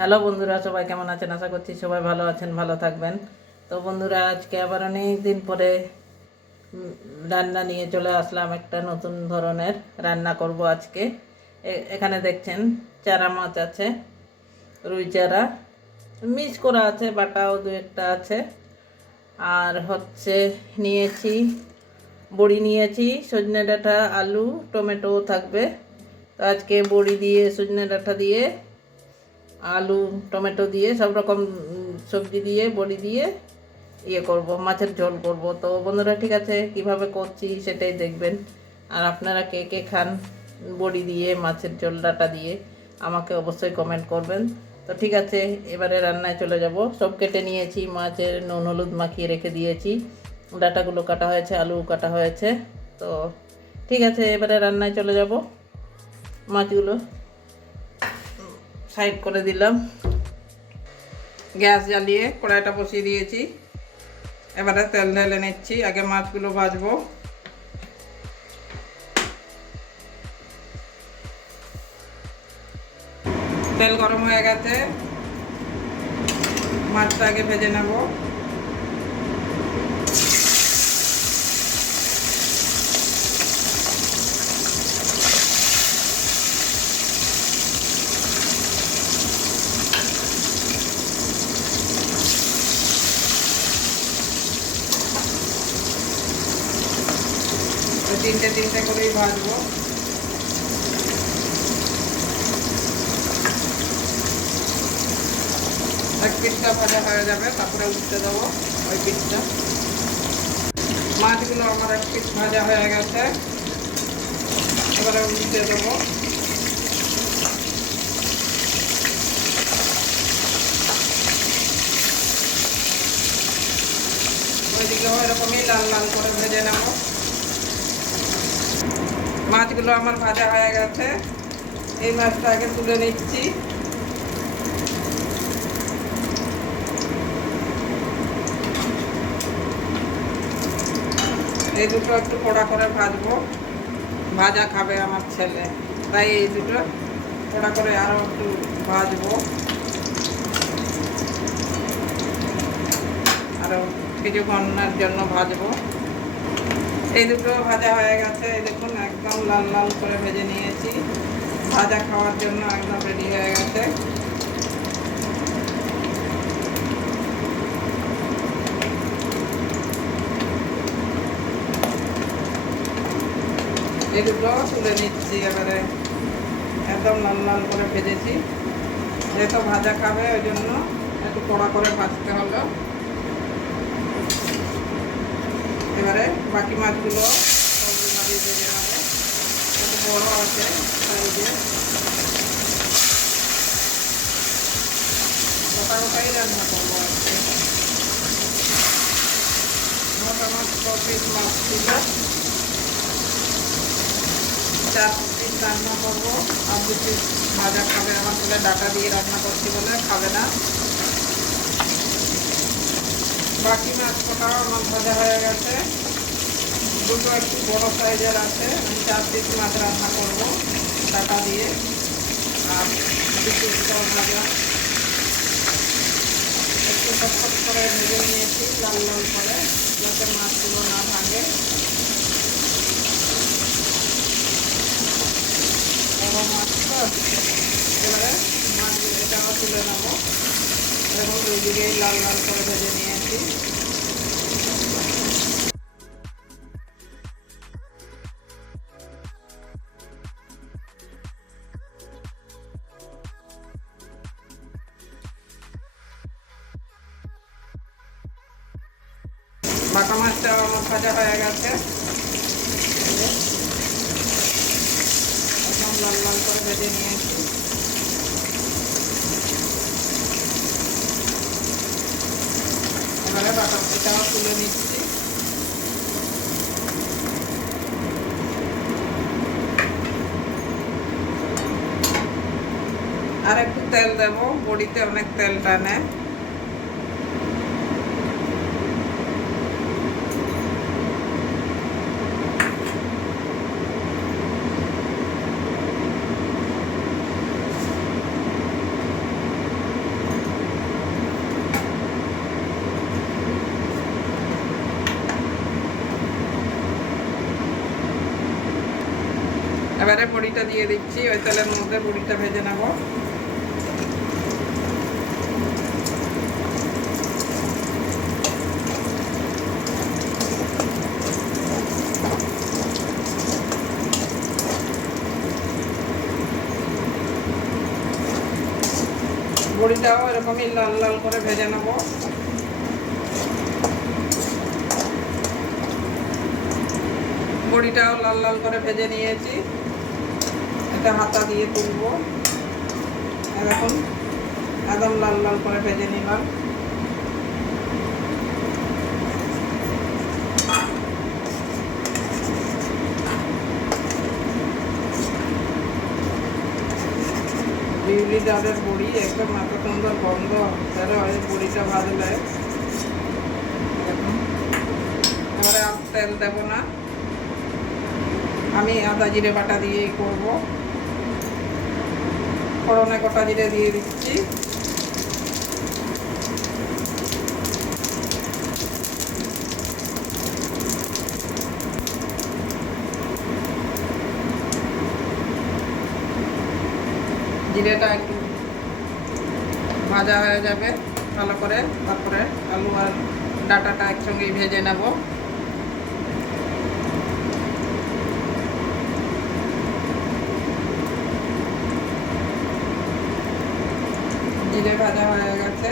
Hello বন্ধুরা, সবাই কেমন আছেন? আশা করছি সবাই ভালো আছেন, ভালো থাকবেন। তো বন্ধুরা, আজকে আবার অনেক দিন পরে রান্না নিয়ে চলে আসলাম। একটা নতুন ধরনের রান্না করব আজকে। এখানে দেখছেন চারা মাছ আছে, রুই চারা মিক্স করা আছে, বাটাও দু একটা আছে। আর হচ্ছে নিয়েছি বড়ি, নিয়েছি সজনে ডাঁটা, আলু, টমেটো থাকবে। তো আজকে বড়ি দিয়ে, সজনে ডাঁটা দিয়ে, আলু, টমেটো দিয়ে, সব রকম সবজি দিয়ে, বড়ি দিয়ে করব, মাছের ঝোল করব। তো বন্ধুরা, ঠিক আছে, কিভাবে করছি সেটাই দেখবেন। আর আপনারা কে কে খান বড়ি দিয়ে, মাছের ঝোল, ডাঁটা দিয়ে, আমাকে অবশ্যই কমেন্ট করবেন। তো ঠিক আছে, এবারে রান্নায় চলে যাব। সব কেটে নিয়েছি, মাছের নুন হলুদ মাখিয়ে রেখে দিয়েছি, ডাঁটাগুলো কাটা হয়েছে, আলু কাটা হয়েছে। তো ঠিক আছে, এবারে রান্নায় চলে যাব। মাছগুলো সাইড করে দিলাম, গ্যাস জ্বালিয়ে কড়াইটা বসিয়ে দিয়েছি। এবারে তেল ঢেলে নিচ্ছি, আগে মাছগুলো ভাজবো। তেল গরম হয়ে গেছে, মাছটা আগে ভেজে নেব। তিনটে তিনটে করেই ভাজবো। এক পিঠটা ভাজা হয়ে যাবে, তারপরে উঠতে দেবো ওই পিঠটা। মাছগুলো আমার এক পিঠ ভাজা হয়ে গেছে, এবারে উঠতে দেবো। ওইদিকেও এরকমই লাল লাল করে ভেজে নেব। মাছগুলো আমার ভাজা হয়ে গেছে, এই মাছটা আগে তুলে নিচ্ছি। এই দুটো একটু কড়া করে ভাজবো, ভাজা খাবে আমার ছেলে, তাই এই দুটো কড়া করে আরও একটু ভাজবো। আরও কিছুক্ষণের জন্য ভাজবো। এই দুটো ভাজা হয়ে গেছে, এই দেখুন একদম লাল লাল করে ভেজে নিয়েছি। ভাজা খাওয়ার জন্য একদম রেডি হয়ে গেছে। এই দুটো তুলে নিচ্ছি এবারে, একদম লাল লাল করে ভেজেছি। যেহেতু ভাজা খাবে ওই জন্য একটু কড়া করে ভাজতে হলো। এবারে বাকি মাছগুলো সবজিভাবেই ভেজে নেবো। একটু বড় আছে সাইজে, গোটা গোটাই রান্না করবো আজকে। মোট আমার 6 পিস মাছ ছিল, 4 পিস রান্না করবো, আর 2 পিস ভাজা খাবে। আমার ছেলে ডাটা দিয়ে রান্না করছি বলে খাবে না। বাকি মাছ কটাও আমার ভাজা হয়ে গেছে। দুটো একটু বড় সাইজের আছে, আমি 4 পিস মাছ রান্না করবো ডাটা দিয়ে। আর 2 পিস ভাজা একটু টকটক করে ভেজে নিয়েছি লাল লাল করে, যাতে মাছগুলো না ভাঙে। বড় মাছ তো, এবারে মাছগুলো এটাও তুলে নেবো। এবং দুই দিকেই লাল লাল করে ভেজে নিয়েছি। বাটা মাছটাও আমার ভাজা হয়ে গেছে, একদম লাল লাল করে ভেজে নিয়েছি। এবারে এটাও তুলে নিচ্ছি। আর একটু তেল দেবো, বড়িতে অনেক তেল টানে। এবারে বড়িটা দিয়ে দিচ্ছি, ওই তেলের মধ্যে বড়িটা ভেজে নেব। বড়িটাও এরকমই লাল লাল করে ভেজে নেব। বড়িটাও লাল লাল করে ভেজে নিয়েছি, এটা হাতা দিয়ে তুলবো। এখন একদম লাল লাল করে ভেজে নিলাম। বিউলি ডালের বড়ি একদম এত সুন্দর গন্ধ বেরোয় বড়িটা ভাজলে। এবারে আর তেল দেব না, আমি আদা জিরে বাটা দিয়েই করব। ফোড়নে গোটা জিরে দিয়ে দিচ্ছি। জিরেটা একটু ভাজা হয়ে যাবে ভালো করে, তারপরে আলু আর ডাঁটাটা একসঙ্গেই ভেজে নেব। জিরে ভাজা হয়ে গেছে,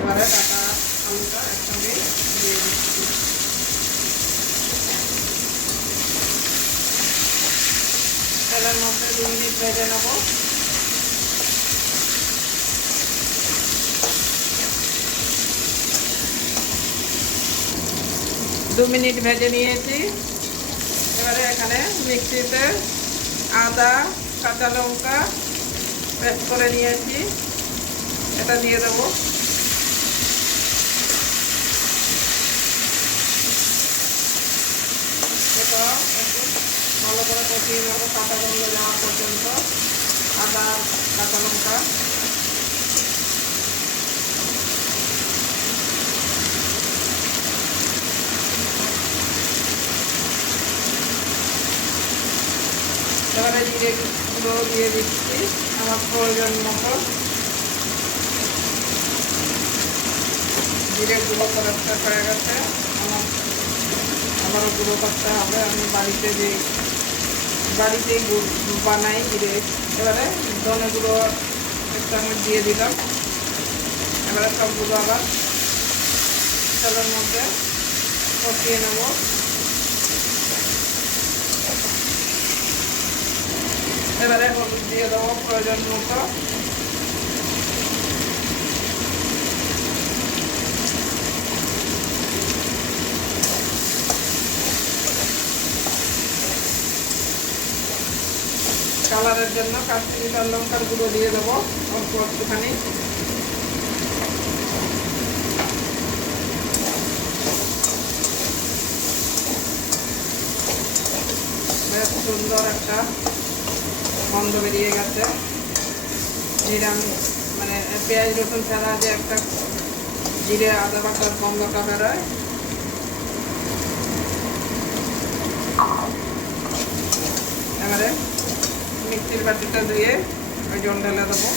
এবারে ডাঁটা আলুটা একসঙ্গে দিয়ে দিচ্ছি। তেলের মধ্যে 2 মিনিট ভেজে নেব। দু মিনিট ভেজে নিয়েছি। এবারে এখানে মিক্সিতে আদা কাঁচা লঙ্কা পেস্ট করে নিয়েছি, এটা দিয়ে দেবো। এটা একটু ভালো করে কষিয়ে নেবো কাঁচা গন্ধ যাওয়া পর্যন্ত। আদা কাঁচা লঙ্কা এবারে জিরে গুঁড়ো দিয়ে দিচ্ছি আমার প্রয়োজন মতো। জিরে গুঁড়ো করাটা হয়ে গেছে, আমারও গুঁড়ো করতে হবে। আমি বাড়িতেই বানাই জিরে। এবারে ধনে গুঁড়ো 1 চামচ দিয়ে দিলাম। এবারে সবগুলো আবার তেলের মধ্যে কষিয়ে নেব। এবারে হলুদ দিয়ে দেবো প্রয়োজন মতো। কালারের জন্য কাশ্মীরি লাল লঙ্কার গুঁড়ো দিয়ে দেবো অল্প একটুখানি। বেশ সুন্দর একটা গন্ধ বেরিয়ে গেছে। নিরামিষ মানে পেঁয়াজ রসুন ছাড়া যে একটা জিরে আদা বাটার গন্ধটা বেরোয়। এবারে মিক্সির বাটিটা ধুয়ে ওই জল ঢেলে দেবো।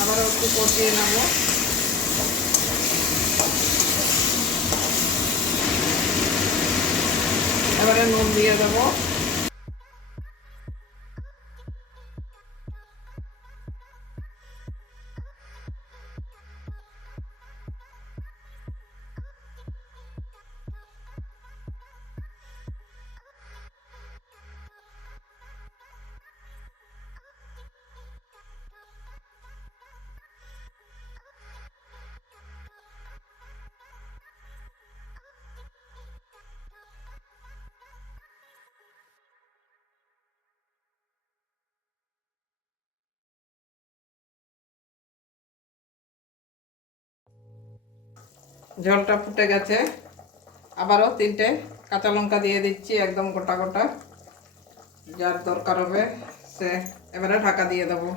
আবারও একটু কষিয়ে নেব। এবারে নুন দিয়ে দেবো। ঝোলটা ফুটে গেছে, আবারও 3টে কাঁচা লঙ্কা দিয়ে দিচ্ছি একদম গোটা গোটা। যার দরকার হবে সে এবারে ঢাকা দিয়ে দেবো।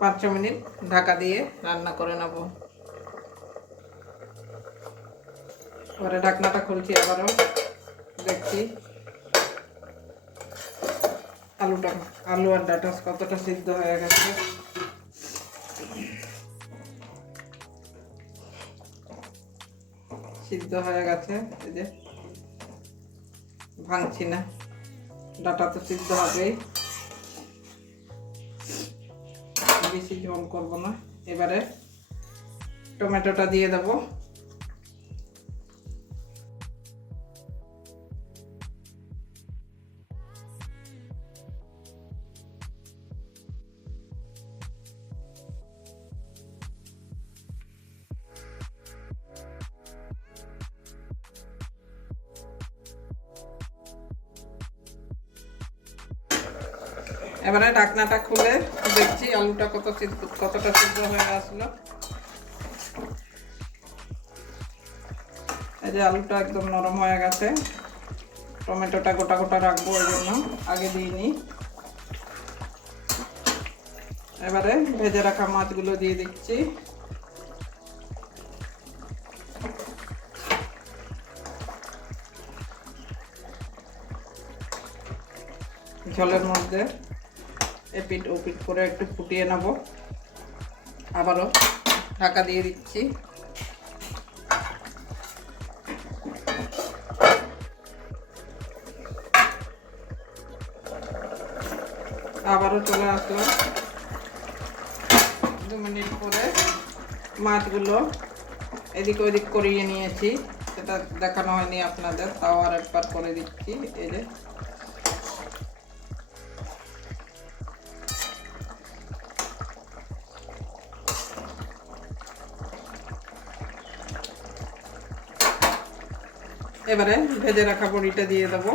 5-6 মিনিট ঢাকা দিয়ে রান্না করে নেব। পরে ঢাকনাটা খুলছি, আবারও দেখছি আলু আর ডাটা কতটা সিদ্ধ হয়ে গেছে। সিদ্ধ হয়ে গেছে, এই যে ভাঙছি না, ডাটা তো সিদ্ধ হবেই, বেশি ঝোল করব না। এবারে টমেটোটা দিয়ে দেবো। এবারে ঢাকনাটা খুলে দেখছি আলুটা কতটা সিদ্ধ হয়ে আসলো। এই যে আলুটা একদম নরম হয়ে গেছে। টমেটোটা গোটা গোটা রাখবো, ওই জন্য আগে দিইনি। এবারে ভেজে রাখা মাছগুলো দিয়ে দিচ্ছি। ঝোলের মধ্যে এপিট ওপিট করে একটু ফুটিয়ে নেব। আবারও ঢাকা দিয়ে দিচ্ছি। আবারও চলে আসলাম 2 মিনিট পরে। মাছগুলো এদিক ওদিক করিয়ে নিয়েছি, সেটা দেখানো হয়নি আপনাদের, তাও আর একবার করে দিচ্ছি। এই যে এবারে ভেজে রাখা বড়িটা দিয়ে দেবো।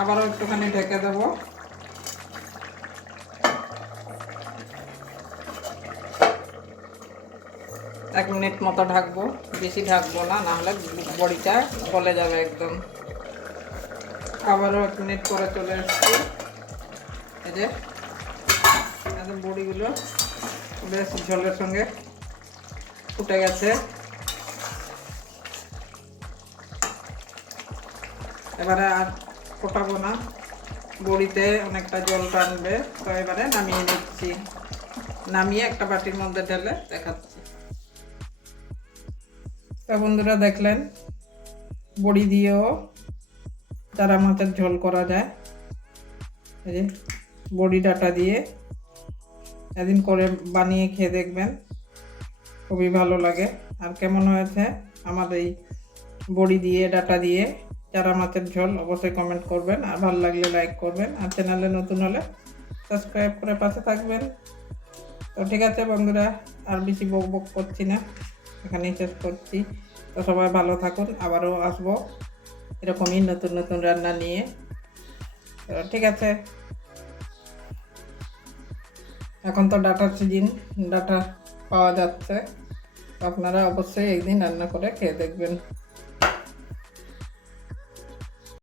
আবারও একটুখানি ঢেকে দেবো। এক মিনিট মতো ঢাকবো, বেশি ঢাকবো না, নাহলে বড়িটা গলে যাবে একদম। আবারও 1 মিনিট পরে চলে এসছি। এই যে বড়িগুলো বেশ ঝোলের সঙ্গে ফুটে গেছে। এবারে আর ফোটাবো না, বড়িতে অনেকটা জল টানবে। তো এবারে নামিয়ে নিচ্ছি, নামিয়ে একটা বাটির মধ্যে ঢেলে দেখাচ্ছি। তো বন্ধুরা দেখলেন, বড়ি দিয়েও চারা মাছের ঝোল করা যায়। এই যে বড়ি ডাটা দিয়ে একদিন করে বানিয়ে খেয়ে দেখবেন, খুবই ভালো লাগে। আর কেমন হয়েছে আমার এই বড়ি দিয়ে ডাটা দিয়ে চারা মাছের ঝোল অবশ্যই কমেন্ট করবেন, আর ভালো লাগলে লাইক করবেন, আর চ্যানেলে নতুন হলে সাবস্ক্রাইব করে পাশে থাকবেন। তো ঠিক আছে বন্ধুরা, আর বেশি বক বক করছি না, এখানেই শেষ করছি। তো সবাই ভালো থাকুন, আবারও আসবো এরকমই নতুন নতুন রান্না নিয়ে। তো ঠিক আছে, এখন তো ডাটার সিজন, ডাটা পাওয়া যাচ্ছে, আপনারা অবশ্যই একদিন রান্না করে খেয়ে দেখবেন।